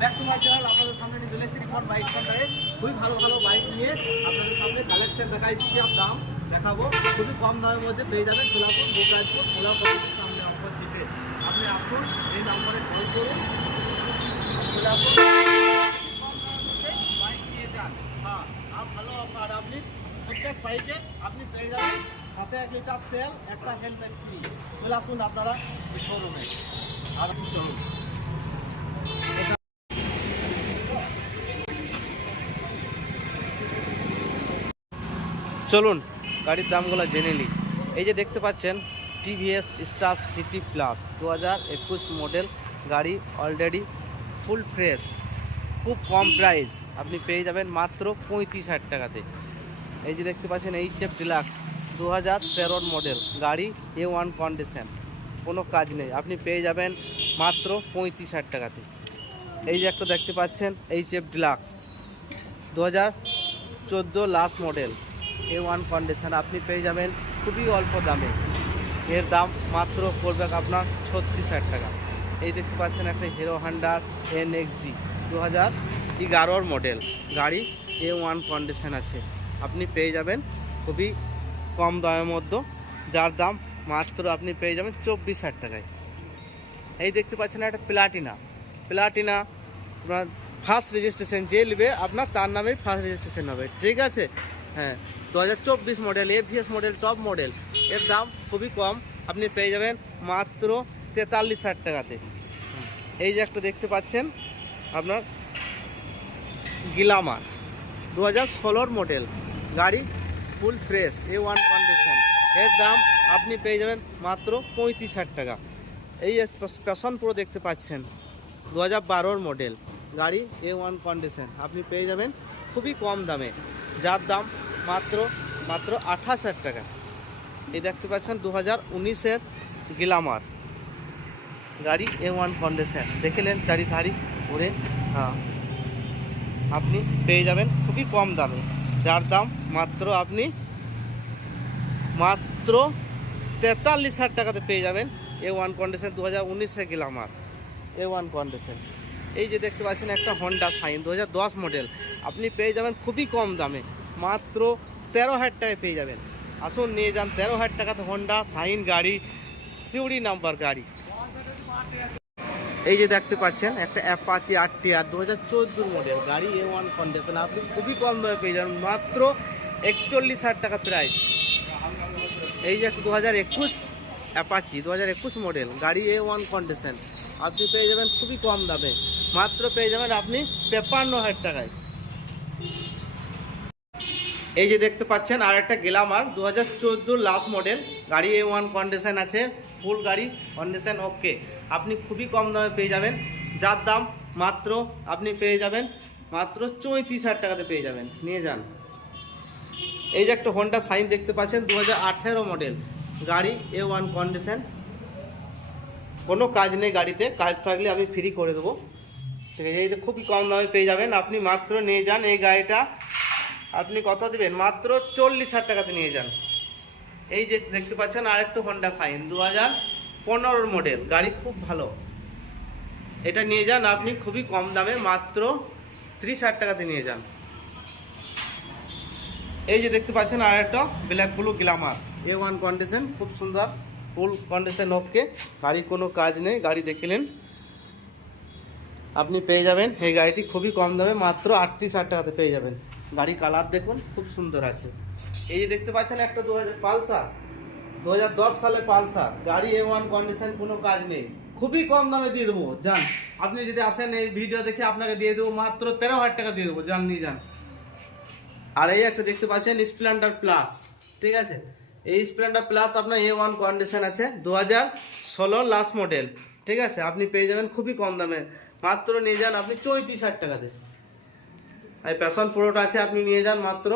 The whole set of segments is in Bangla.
Back to my channel. আপনাদের সামনে নিয়ে চলে এসেছি রিপন বাইক সেন্টারে। খুবই ভালো ভালো বাইক নিয়ে আপনাদের সামনে কালেকশন দেখাইছি, আর দাম দেখাবো। খুবই কম দামের মধ্যে পেয়ে যাবেন সোলাপুর, গোপরাজপুর, ভোলা কলেজের সামনে অফার দিতে। আপনি আসুন, এই নাম্বারে কল করুন, চলে আসুন, কম দামের মধ্যে বাইক নিয়ে যান। হ্যাঁ, আর ভালো অফার, আপনি প্রত্যেক বাইকে আপনি পেয়ে যাবেন সাথে 1 লিটার তেল, একটা হেলমেট ফ্রি। চলে আসুন আপনারা এই শোরুমে। আর চলুন, চলুন গাড়ির দামগুলো জেনে নিই। এই যে দেখতে পাচ্ছেন TVS star city plus 2021 model গাড়ি, অলরেডি ফুল ফ্রেশ, খুব কম প্রাইস আপনি পেয়ে যাবেন মাত্র 35,000 টাকাতে। এই যে দেখতে পাচ্ছেন HF ডিলাক্স 2013 মডেল গাড়ি, A1 কন্ডিশন, কোনো কাজ নেই, আপনি পেয়ে যাবেন মাত্র 35,000 টাকাতে। এই যে একটা দেখতে পাচ্ছেন HF deluxe 2014 last model, A1 condition, আপনি পেয়ে যাবেন খুবই অল্প দামে। এর দাম মাত্র পড়বে আপনার 36,000 টাকা। এই দেখতে পাচ্ছেন একটা হিরো হন্ডা NXG 2011 মডেল গাড়ি, A1 কন্ডিশন আছে, আপনি পেয়ে যাবেন খুবই কম দামের মধ্যে, যার দাম মাত্র আপনি পেয়ে যাবেন 24,000 টাকায়। এই দেখতে পাচ্ছেন একটা প্লাটিনা আপনার ফার্স্ট রেজিস্ট্রেশন, যে নেবে আপনার তার নামেই ফার্স্ট রেজিস্ট্রেশন হবে, ঠিক আছে। হ্যাঁ, 2024 model, AVS model, top model, এর দাম খুবই কম, আপনি পেয়ে যাবেন মাত্র 43,000 টাকাতে। এই যে একটা দেখতে পাচ্ছেন আপনার গ্ল্যামার 2016 মডেল গাড়ি, ফুল ফ্রেশ, A1 কন্ডিশন, এর দাম আপনি পেয়ে যাবেন মাত্র 35,000 টাকা। এই প্যাশন প্রো দেখতে পাচ্ছেন 2012 মডেল গাড়ি, A1 কন্ডিশন, আপনি পেয়ে যাবেন খুবই কম দামে, যার দাম মাত্র 28,000 টাকা। এই দেখতে পাচ্ছেন 2019-এর গ্ল্যামার গাড়ি, A1 কন্ডিশন, দেখলেন চারিধারি ঘুরে। হ্যাঁ, আপনি পেয়ে যাবেন খুবই কম দামে, যার দাম মাত্র আপনি 43,000 টাকাতে পেয়ে যাবেন। A1 condition 2019-এর Glamour, A1 condition. এই যে দেখতে পাচ্ছেন একটা হন্ডা সাইন 2010 মডেল, আপনি পেয়ে যাবেন খুবই কম দামে, মাত্র 13,000 টাকায় পেয়ে যাবেন। আসুন নিয়ে যান 13,000 টাকাতে হন্ডা সাইন গাড়ি, সিউড়ি নাম্বার গাড়ি। এই যে দেখতে পাচ্ছেন একটা অ্যাপাচি RTR 2014 মডেল গাড়ি, A1 কন্ডিশন, আপনি খুবই কম দামে পেয়ে যাবেন মাত্র 41,000 টাকা প্রাইস। এই যে 2021 অ্যাপাচি 2021 মডেল গাড়ি, A1 কন্ডিশন, আপনি পেয়ে যাবেন খুবই কম দামে, মাত্র পেয়ে যাবেন আপনি 53,000 টাকায়। এই যে দেখতে পাচ্ছেন আর একটা গ্ল্যামার 2014 লাস্ট মডেল গাড়ি, A1 কন্ডিশন আছে, ফুল গাড়ি কন্ডিশন ওকে, আপনি খুবই কম দামে পেয়ে যাবেন, যার দাম মাত্র আপনি পেয়ে যাবেন মাত্র 34,000 টাকাতে পেয়ে যাবেন, নিয়ে যান। এই যে একটা হন্ডা সাইন দেখতে পাচ্ছেন 2018 মডেল গাড়ি, A1 কন্ডিশন, কোনো কাজ নেই গাড়িতে, কাজ থাকলে আমি ফ্রি করে দেবো, ঠিক আছে। এই যে খুবই কম দামে পেয়ে যাবেন, আপনি মাত্র নিয়ে যান এই গাড়িটা, আপনি কত দেবেন মাত্র 40,000 টাকাতে নিয়ে যান। এই যে দেখতে পাচ্ছেন আরেকটু হন্ডা সাইন 2015 মডেল গাড়ি, খুব ভালো, এটা নিয়ে যান আপনি খুবই কম দামে, মাত্র 30,000 টাকাতে নিয়ে যান। এই যে দেখতে পাচ্ছেন আরেকটা black blue Glamour, A1 condition, খুব সুন্দর, ফুল কন্ডিশন ওকে, গাড়ি কোনো কাজ নেই, গাড়ি দেখলেন, আপনি পেয়ে যাবেন এই গাড়িটি খুবই কম দামে, মাত্র 38,000 টাকাতে পেয়ে যাবেন। গাড়ি কালার দেখুন খুব সুন্দর আছে। এই যে দেখতে পাচ্ছেন একটা 2000 পালসার 2010 সালে পালসার গাড়ি, A1 কন্ডিশন, কোনো কাজ নেই, খুবই কম দামে দিয়ে দেবো, যান। আপনি যদি আসেন এই ভিডিও দেখে আপনাকে দিয়ে দেবো মাত্র 13,000 টাকা দিয়ে দেবো, যান নিয়ে যান। আর এই একটা দেখতে পাচ্ছেন স্প্লেন্ডার প্লাস, ঠিক আছে, এই স্প্লেন্ডার প্লাস আপনার A1 কন্ডিশন আছে, 2016 লাস্ট মডেল, ঠিক আছে, আপনি পেয়ে যাবেন খুবই কম দামে, মাত্র নিয়ে যান আপনি 34,000 টাকাতে। এই প্যাশন প্রোটা আছে, আপনি নিয়ে যান মাত্র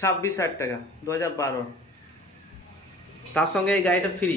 26,000 টাকা, 2012, তার সঙ্গে এই গাড়িটা ফ্রি।